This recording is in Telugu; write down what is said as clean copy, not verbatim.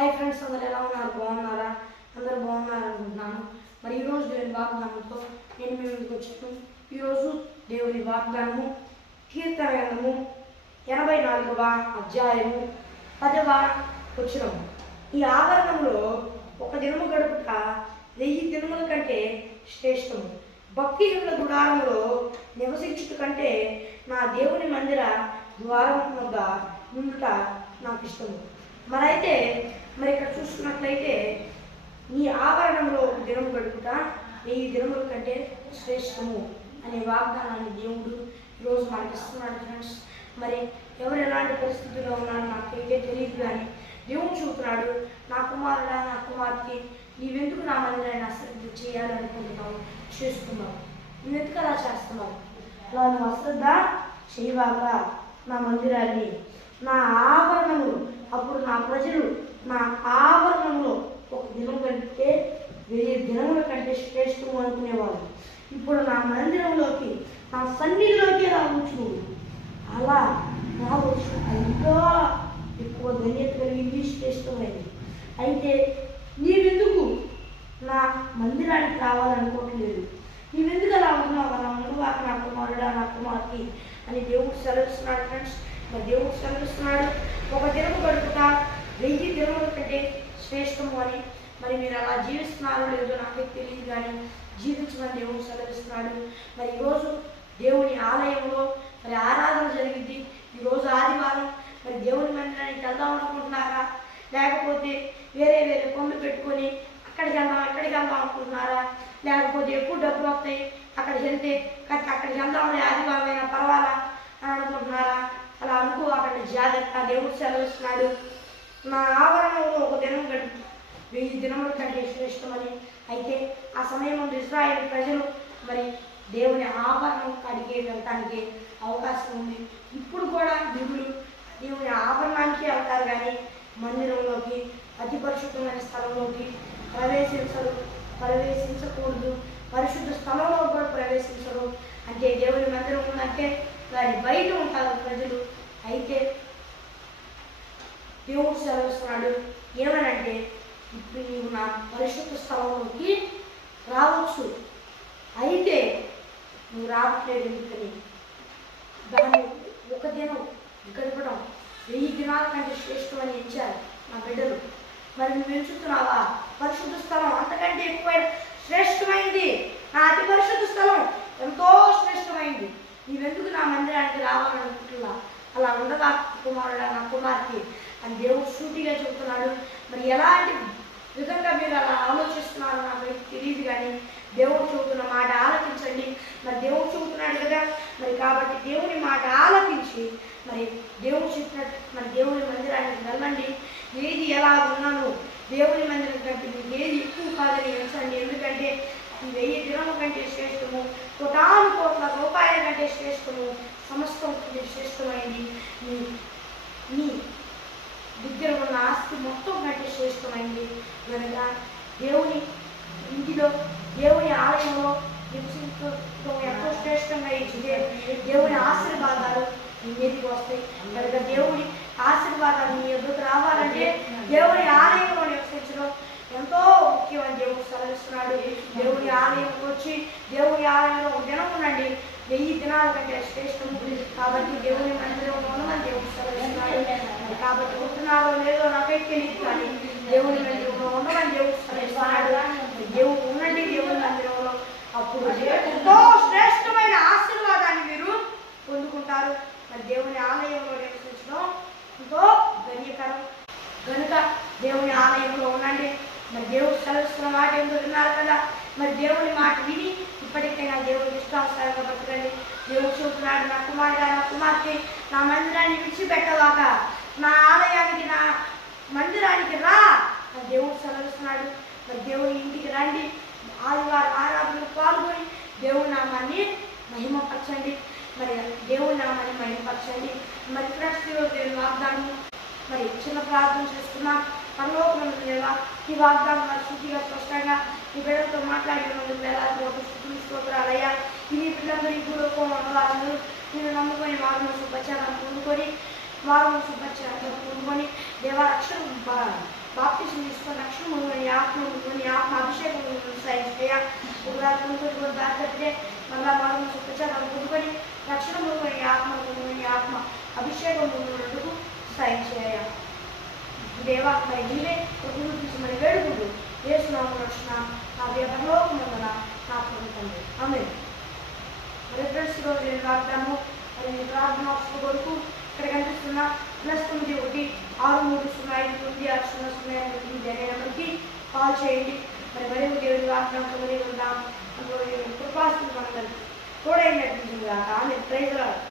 హాయ్ ఫ్రెండ్స్, అందరు ఎలా ఉన్నారు? బాగున్నారా? అందరూ బాగున్నారు అనుకుంటున్నాను. మరి ఈరోజు దేవుని వాగ్దానంతో నేను మీ ముందుకు వచ్చాను. ఈరోజు దేవుని వాగ్దానము కీర్తన గ్రంథము 84వ అధ్యాయము 10వ వచనము. ఈ ఆవరణంలో ఒక దినము గడుపుట 1000 దినముల కంటే శ్రేష్టము. భక్తిహీనుల గుడారములో నివసించుట కంటే నా దేవుని మందిర ద్వారం వద్ద ఉండుట నాకు ఇష్టము. మరి ఇక్కడ చూసుకున్నట్లయితే ఈ ఆవరణంలో ఒక దినం గడుపుట 1000 దినముల కంటే శ్రేష్టము అనే వాగ్దానాన్ని దేవుడు ఈరోజు మనకి ఇస్తున్నాడు ఫ్రెండ్స్. మరి ఎవరు ఎలాంటి పరిస్థితుల్లో ఉన్నారో నాకైతే తెలియదు, కానీ దేవుడు చూపుతున్నాడు, నా కుమారుడా, నా కుమార్తె, నీవెందుకు నా మందిరాన్ని అశ్రద్ధ చేయాలనుకుంటున్నావు? చేసుకున్నావు. నువ్వెందుకు అలా చేస్తున్నావు? అలా నువ్వు అశ్రద్ధ చేయవాక నా మందిరాన్ని, నా ఆవరణములు, అప్పుడు నా ప్రజలు నా ఆవరణంలో ఒక దినం కంటే 1000 దినముల కంటే శ్రేష్టము అనుకునేవాళ్ళు. ఇప్పుడు నా మందిరంలోకి, నా సన్నిధిలోకి రావచ్చు. అలా రావచ్చు. అది ఇంకా ఎక్కువ ధన్యత కలిగింది, శ్రేష్టమైంది. అయితే నీవెందుకు నా మందిరానికి రావాలనుకోవట్లేదు? నీవెందుకు అలా ఉంటున్నావు? అలా ఉండవాక నా కుమారుడా, నా కుమార్తె అని దేవుడు సెలవిస్తున్నాడు ఫ్రెండ్స్. మరి దేవుడు సెలవిస్తున్నాడు, ఒక దినము గడుపుట 1000 దినముల కంటే శ్రేష్టము అని. మరి మీరు అలా జీవిస్తున్నారో లేదో నాకైతే తెలియదు, కానీ జీవించమని దేవుడు సెలవిస్తున్నాడు. మరి ఈరోజు దేవుని ఆలయంలో మరి ఆరాధన జరిగింది. ఈరోజు ఆదివారం. మరి దేవుని మందిరానికి వెళ్దాం అనుకుంటున్నారా? లేకపోతే వేరే పనులు పెట్టుకొని ఇక్కడికి వెళ్దాం అనుకుంటున్నారా? లేకపోతే ఎక్కువ డబ్బులు వస్తాయి అక్కడికి వెళ్తే, అక్కడికి వెళ్దామని ఆదివారం అయినా పర్వాలా అని అనుకుంటున్నారా? అలా అనుకో, అక్కడ జాగ్రత్త. దేవుడు సెలవిస్తున్నాడు, నా ఆవరణంలో ఒక దినం గడుపు 1000 దినముల కంటే శ్రేష్టమని. అయితే ఆ సమయం ముందు ఇశ్రాయేలు ప్రజలు మరి దేవుని ఆవరణం కాడికి వెళ్ళటానికి అవకాశం ఉంది. ఇప్పుడు కూడా దేవుడు దేవుని ఆవరణానికి వెళ్తారు, కానీ మందిరంలోకి, అతి పరిశుద్ధమైన స్థలంలోకి ప్రవేశించకూడదు. పరిశుద్ధ స్థలంలో కూడా ప్రవేశించరు. అంటే దేవుని మందిరం ఉందంటే దాని బయట ఉంటారు ప్రజలు. అయితే దేవుడు సెలవిస్తున్నాడు ఏమనంటే, ఇప్పుడు నీవు నా పరిశుద్ధ స్థలంలోకి రావచ్చు, అయితే నువ్వు రావట్లేదు. ఎందుకని? దాన్ని ఒక దినం గడపడం 1000 దినాల కంటే శ్రేష్టమని ఎంచారు నా బిడ్డలు. మరి నువ్వు ఎంచుతున్నావా? పరిశుద్ధ స్థలం అంతకంటే ఎక్కువైన శ్రేష్టమైంది. నా అతి పరిశుద్ధ స్థలం ఎంతో శ్రేష్టమైంది. నీవెందుకు నా మందిరానికి రావాలనుకుంటున్నా? అలా ఉండగా కుమారుడా, నా కుమార్తె అని దేవుడు సూటిగా చెబుతున్నాడు. మరి ఎలాంటి విధంగా మీరు అలా ఆలోచిస్తున్నారో నాకైతే తెలియదు, కానీ దేవుడు చెబుతున్న మాట ఆలకించండి. మరి దేవుడు చెబుతున్నాడు కదా, మరి కాబట్టి దేవుని మాట ఆలకించి మరి దేవుడు చెప్పినట్టు మరి దేవుని మందిరానికి వెళ్ళండి. ఏది ఎలా ఉన్నాను దేవుని మందిరం కంటే మీకు ఏది ఎక్కువ కాదని ఎంచండి. ఎందుకంటే 1000 దినముల కంటే శ్రేష్టము, కోటాను కోట్ల రూపాయల కంటే శ్రేష్టము, సమస్తం శ్రేష్టమైంది. నీ దగ్గర ఉన్న ఆస్తి మొత్తం కంటే శ్రేష్టమైంది. కనుక దేవుని ఇంటిలో, దేవుని ఆలయంలో నివసించడం ఎంతో శ్రేష్టంగా ఇచ్చితే దేవుని ఆశీర్వాదాలు నీ మీదకి వస్తాయి. కనుక దేవుని ఆశీర్వాదాలు నీ ఎదురుకు రావాలంటే దేవుని ఆలయంలో నివసించడం ఎంతో ముఖ్యమని దేవుడు సెలవిస్తున్నాడు. దేవుని ఆలయంకి వచ్చి దేవుని ఆలయంలో ఒక దినం ఉండండి, 1000 దినాల కంటే శ్రేష్టము. కాబట్టి దేవుని మందిరంలో ఉన్నదని దేవుడు సెలవిస్తున్నాడు. కాబట్టి ఉంటున్నారో లేదో నాకైతే తెలియదు, కానీ దేవుని మందిరంలో ఉండమని దేవుడు సెలవిస్తున్నాడు. దేవుడు ఉండండి దేవుని మందిరంలో, అప్పుడు ఎంతో శ్రేష్టమైన ఆశీర్వాదాన్ని మీరు పొందుకుంటారు. మరి దేవుని ఆలయంలో నివసించడం ఎంతో ధన్యకరం. కనుక దేవుని ఆలయంలో ఉండండి. మరి దేవుడు సెలవిస్తున్న మాట ఏంటో విన్నారు కదా. మరి దేవుని మాట విని ఇప్పటికైనా దేవుడికి ఇష్టానుసారంగా బతకండి. దేవుడు చెబుతున్నాడు, నా కుమారుడా, నా కుమార్తె, నా మందిరాన్ని విడిచిపెట్టవాక నా ఆలయానికి, నా మందిరానికి రా అని దేవుడు సెలవిస్తున్నాడు. మరి దేవుని ఇంటికి రండి, ఆదివారం ఆరాధనలో పాల్గొని దేవుని నామాన్ని మహిమపరచండి. మరి దేవుని నామాన్ని మహిమపరచండి. మరి ఫ్రెండ్స్, దేవుని వాగ్దానం మరి చిన్న ప్రార్థన చేసుకున్నాం. పరలోకమందు దేవా, ఈ వాగ్దానం మరి శుద్ధిగా స్పష్టంగా ఈ బిడ్డలతో మాట్లాడినందుకు వేలాది ఒక స్తోత్రాలయ్యా. ఈ బిడ్డలందరూ ఈ భూలోకం ఉన్నవారందరూ నేను నమ్ముకొని వారిని శుభచారాన్ని పొందుకొని మారు మనసు పొందుకొని దేవా రక్షణ బాప్తిజం తీసుకొని రక్షణ పొందుకొని ఆత్మ పొందుకొని ఆత్మ అభిషేకం సాయించేయ ఒకవేళ పొందుకొని బాధ్యతే మళ్ళా మారు మనసు పొందుకొని రక్షణ పొందుకొని ఆత్మ అభిషేకం పొందుకున్నందుకు సాయించేయ దేవా మరి నీవే గురించి మరి వేడుకుంటూ యేసునామమున రక్షణ నా పరలోకమందున నా పొందుతుంది ఆమె మరి ఫ్రెండ్స్ ఈరోజు నేను వాగ్దానము మరి మీ ప్రార్థన కొరకు ఇక్కడ కనిపిస్తున్న +91630596008 నెంబర్కి కాల్ చేయండి. మరి దేవుడి వాగ్దానంతో మరి కృపాస్తులు మనందరికీ తోడైనట్టు ఆమె ప్రైజ్